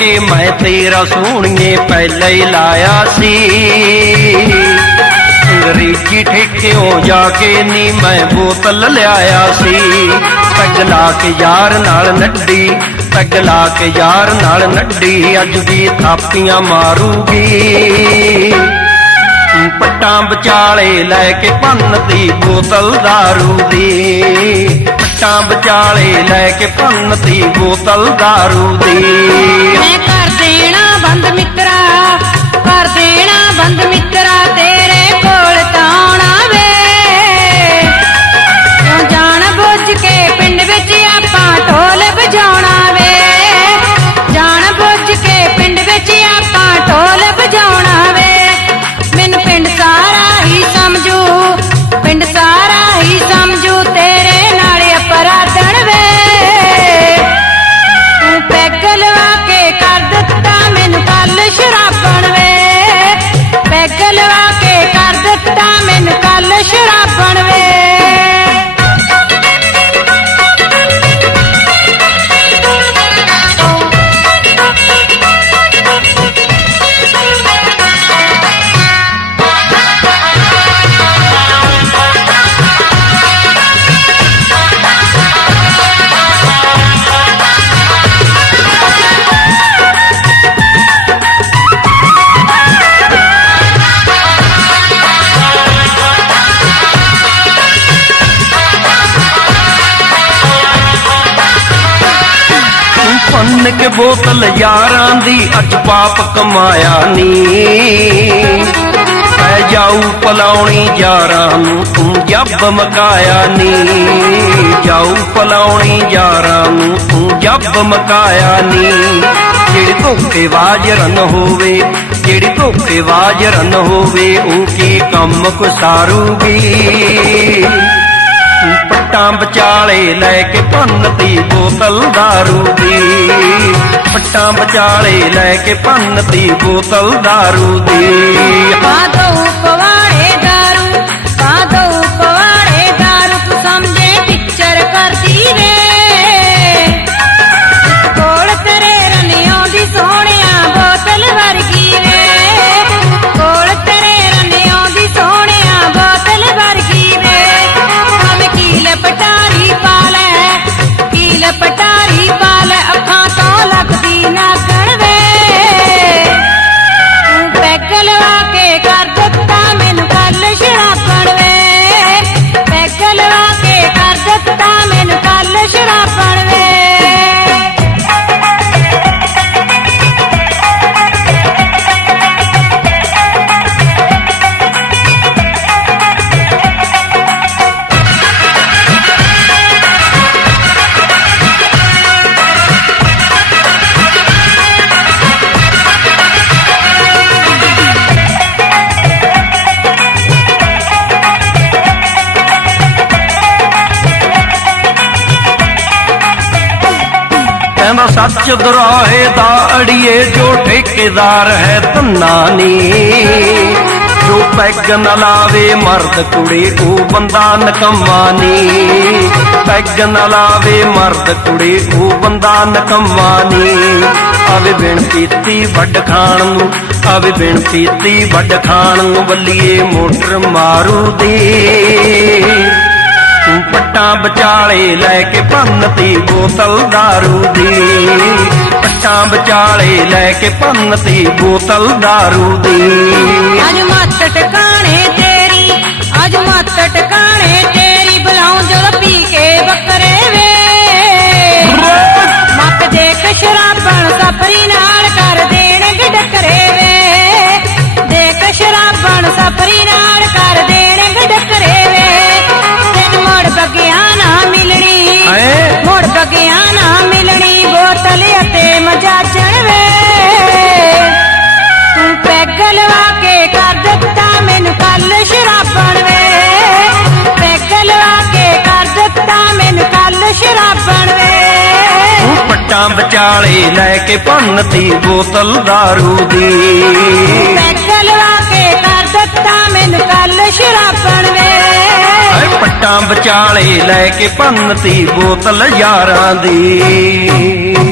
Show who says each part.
Speaker 1: ਨਾਮ ਮੈਂ ਤੇਰਾ ਸੋਹਣੀਏ ਪਹਿਲੇ ਹੀ ਲਾਇਆ ਸੀ। ਅੰਗਰੇਜ਼ੀ ਠੇਕਿਓਂ ਜਾ ਕੇ ਨੀ ਮੈਂ ਬੋਤਲ ਲਿਆਇਆ ਸੀ। ਪੈਗ ਲਾ ਕੇ ਯਾਰ ਨਾਲ ਨੱਡੀ, ਪੈਗ ਲਾ ਕੇ ਯਾਰ ਨਾਲ ਨੱਡੀ, ਅੱਜ ਵੀ ਥਾਪੀਆਂ ਮਾਰੂਗੀ। ਪੱਟਾਂ ਵਿਚਾਲੇ ਲੈ ਕੇ ਭੰਨਤੀ ਬੋਤਲ दारू ਦੀ। ਪੱਟਾਂ ਵਿਚਾਲੇ ਲੈ ਕੇ ਪੰਨਤੀ ਬੋਤਲ दारू ਦੀ।
Speaker 2: ਮੈਂ ਕਰ ਦੇਣਾ ਬੰਦ ਮਿੱਤਰਾ ਕੇ
Speaker 1: ਬੋਤਲ ਯਾਰਾਂ ਦੀ ਅੱਜ ਪਾਪ ਕਮਾਇਆ ਨੀ। ਪੈ ਜਾਊ ਪਲਾਉਣੀ ਯਾਰਾਂ ਨੂੰ, ਤੂੰ ਜੱਬ ਮਕਾਇਆ ਨੀ। ਜਾਊ ਪਲਾਉਣੀ ਯਾਰਾਂ ਨੂੰ, ਤੂੰ ਜੱਬ ਮਕਾਇਆ ਨੀ। ਜਿਹੜੀ ਧੋਖੇਬਾਜ਼ ਰਨ ਹੋਵੇ, ਜਿਹੜੀ ਧੋਖੇਬਾਜ਼ ਰਨ ਹੋਵੇ, ਉਹ ਕੀ ਕੰਮ ਕੁਸਾਰੂਗੀ? ਪੱਟਾਂ ਵਿਚਾਲੇ ਲੈ ਕੇ ਭੰਨਤੀ ਬੋਤਲ दारू ਦੀ ਪੱਟਾਂ ਵਿਚਾਲੇ ਲੈ ਕੇ ਭੰਨਤੀ ਬੋਤਲ दारू ਦੀ
Speaker 2: ਪਾ ਦਊ ਪਵਾੜੇ
Speaker 1: ਕਹਿੰਦਾ ਸੱਚ ਦੁਰਾਹੇ ਦਾ ਅੜੀਏ, ਜੋ ਠੇਕੇਦਾਰ ਹੈ ਧੰਨਾ ਨੀ ਜੋ ਪੈਗ ਨਾ ਲਾਵੇ, ਮਰਦ ਕੁੜੀ, ਉਹ ਬੰਦਾ ਨਕਮਾ ਨੀ ਪੈਗ ਨਾ ਲਾਵੇ, ਮਰਦ ਕੁੜੀ, ਉਹ ਬੰਦਾ ਨਕਮਾ ਨੀ ਆਵੇ ਬਿਨ ਪੀਤੀ ਵੱਡ ਖਾਣ ਨੂੰ, ਆਵੇ ਬਿਨ ਪੀਤੀ ਵੱਡ ਖਾਣ ਨੂੰ ਬੱਲੀਏ ਮੋਟਰ ਮਾਰੂ ਦੇ ਤੂੰ ਪੱਟਾਂ ਵਿਚਾਲੇ ਲੈ ਕੇ ਭੰਨਤੀ ਬੋਤਲ दारू ਦੀ ਪੱਟਾਂ ਵਿਚਾਲੇ ਲੈ ਕੇ ਭੰਨਤੀ ਬੋਤਲ दारू ਦੀ
Speaker 2: ਅੱਜ ਮੱਤ ਟਿਕਾਣੇ ਤੇਰੀ ਅੱਜ ਮੱਤ ਟਿਕਾਣੇ ਸ਼ਰਾਬਣ ਵੇ ਤੂੰ
Speaker 1: ਪੱਟਾਂ ਵਿਚਾਲੇ ਲੈ ਕੇ ਭੰਨਤੀ ਬੋਤਲ दारू ਦੀ।
Speaker 2: ਲਵਾ ਕੇ ਕਰ ਦਿੱਤਾ ਮੈਨੂੰ ਕੱਲ ਸ਼ਰਾਬਣ ਵੇ
Speaker 1: ਪੱਟਾਂ ਵਿਚਾਲੇ ਲੈ ਕੇ ਭੰਨਤੀ ਬੋਤਲ ਯਾਰਾਂ ਦੀ।